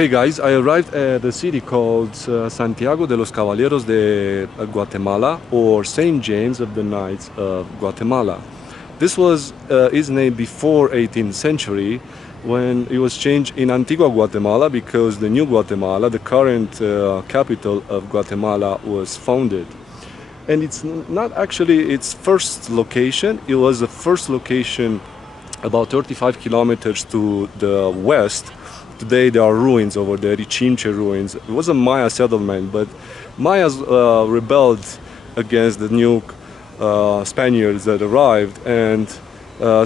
Hey guys, I arrived at a city called Santiago de los Caballeros de Guatemala, or Saint James of the Knights of Guatemala. This was its name before 18th century, when it was changed in Antigua Guatemala because the new Guatemala, the current capital of Guatemala, was founded. And it's not actually its first location. It was the first location about 35 kilometers to the west. Today there are ruins over there, the Chinche ruins. It was a Maya settlement, but Mayas rebelled against the new Spaniards that arrived, and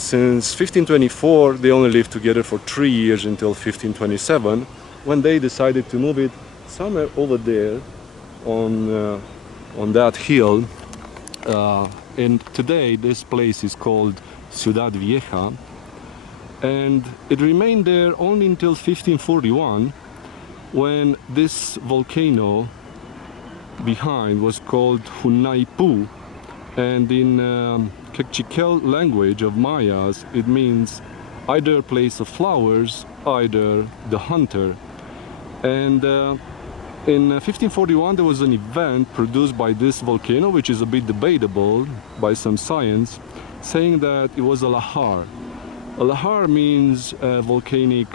since 1524 they only lived together for 3 years until 1527, when they decided to move it somewhere over there on that hill. And today this place is called Ciudad Vieja. And it remained there only until 1541, when this volcano behind was called Hunaypu, and in Quechiquel language of Mayas it means either place of flowers, either the hunter. And in 1541 there was an event produced by this volcano, which is a bit debatable by some science, saying that it was a lahar. A lahar means a volcanic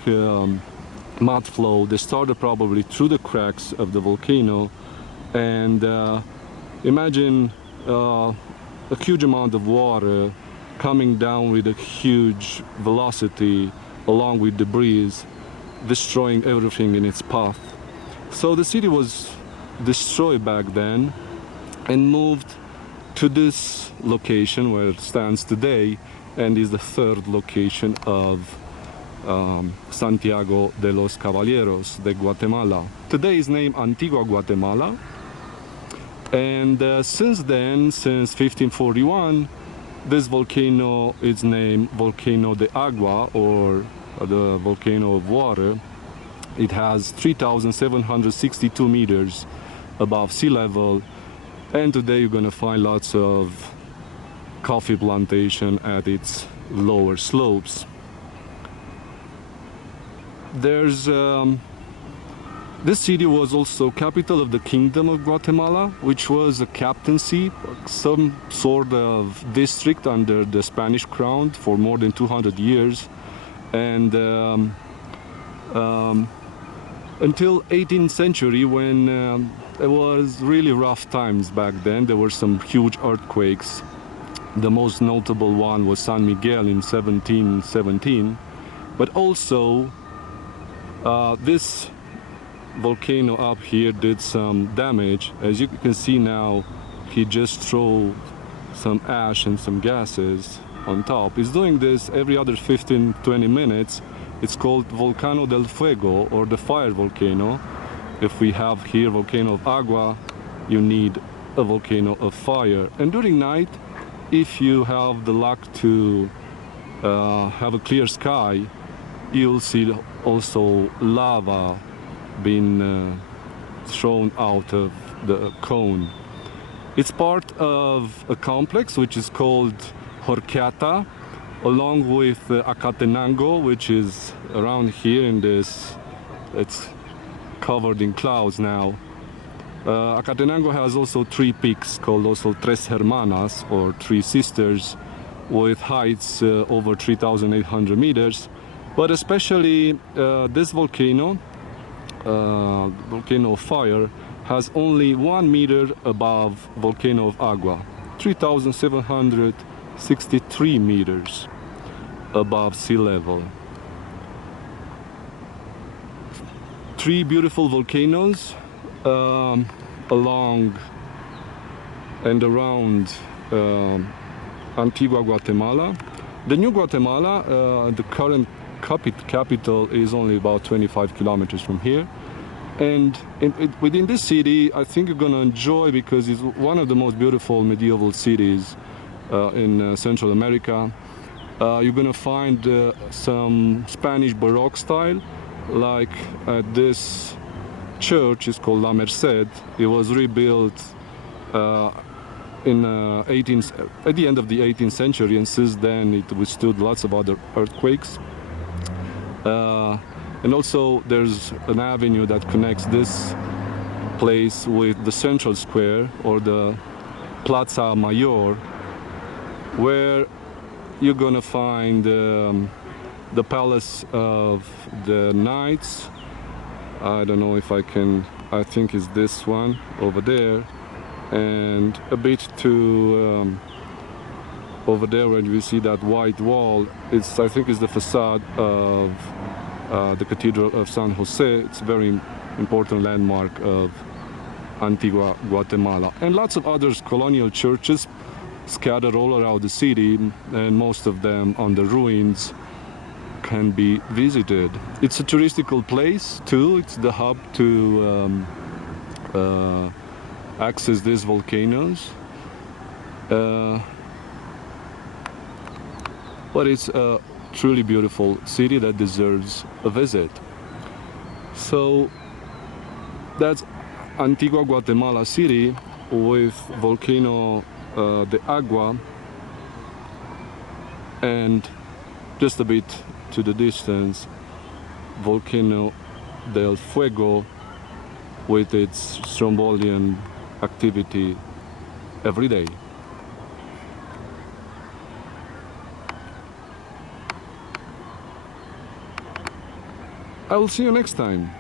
mud flow that started probably through the cracks of the volcano, and imagine a huge amount of water coming down with a huge velocity along with debris, destroying everything in its path. So the city was destroyed back then and moved to this location where it stands today, and is the third location of Santiago de los Caballeros de Guatemala. Today is named Antigua Guatemala, and since then, since 1541, this volcano is named Volcano de Agua, or the volcano of water. It has 3,762 meters above sea level, and today you're gonna find lots of coffee plantation at its lower slopes. There's this city was also capital of the Kingdom of Guatemala, which was a captaincy, some sort of district under the Spanish crown for more than 200 years, and until 18th century, when it was really rough times back then. There were some huge earthquakes. The most notable one was San Miguel in 1717, but also this volcano up here did some damage. As you can see now, he just threw some ash and some gases on top. He's doing this every other 15-20 minutes. It's called Volcano del Fuego, or the fire volcano. If we have here volcano of Agua, you need a volcano of fire. And during night, if you have the luck to have a clear sky, you'll see also lava being thrown out of the cone. It's part of a complex which is called Horchata, along with Acatenango, which is around here in this, it's covered in clouds now. Acatenango has also three peaks called also Tres Hermanas, or Three Sisters, with heights over 3,800 meters. But especially this volcano, volcano of fire, has only 1 meter above volcano of Agua, 3,763 meters above sea level. Three beautiful volcanoes along and around Antigua Guatemala. The new Guatemala, the current capital, is only about 25 kilometers from here. And within this city, I think you're going to enjoy, because it's one of the most beautiful medieval cities in Central America. You're going to find some Spanish Baroque style, like at this church is called La Merced. It was rebuilt at the end of the 18th century, and since then it withstood lots of other earthquakes. And also there's an avenue that connects this place with the central square, or the Plaza Mayor, where you're gonna find the Palace of the Knights. I don't know if I can, I think it's this one over there, and a bit to over there when we see that white wall, I think it's the facade of the Cathedral of San Jose. It's a very important landmark of Antigua Guatemala, and lots of other colonial churches scattered all around the city, and most of them on the ruins can be visited. It's a touristical place too. It's the hub to access these volcanoes, but it's a truly beautiful city that deserves a visit. So that's Antigua Guatemala City, with Volcano de Agua, and just a bit to the distance, Volcano del Fuego, with its strombolian activity every day. I will see you next time.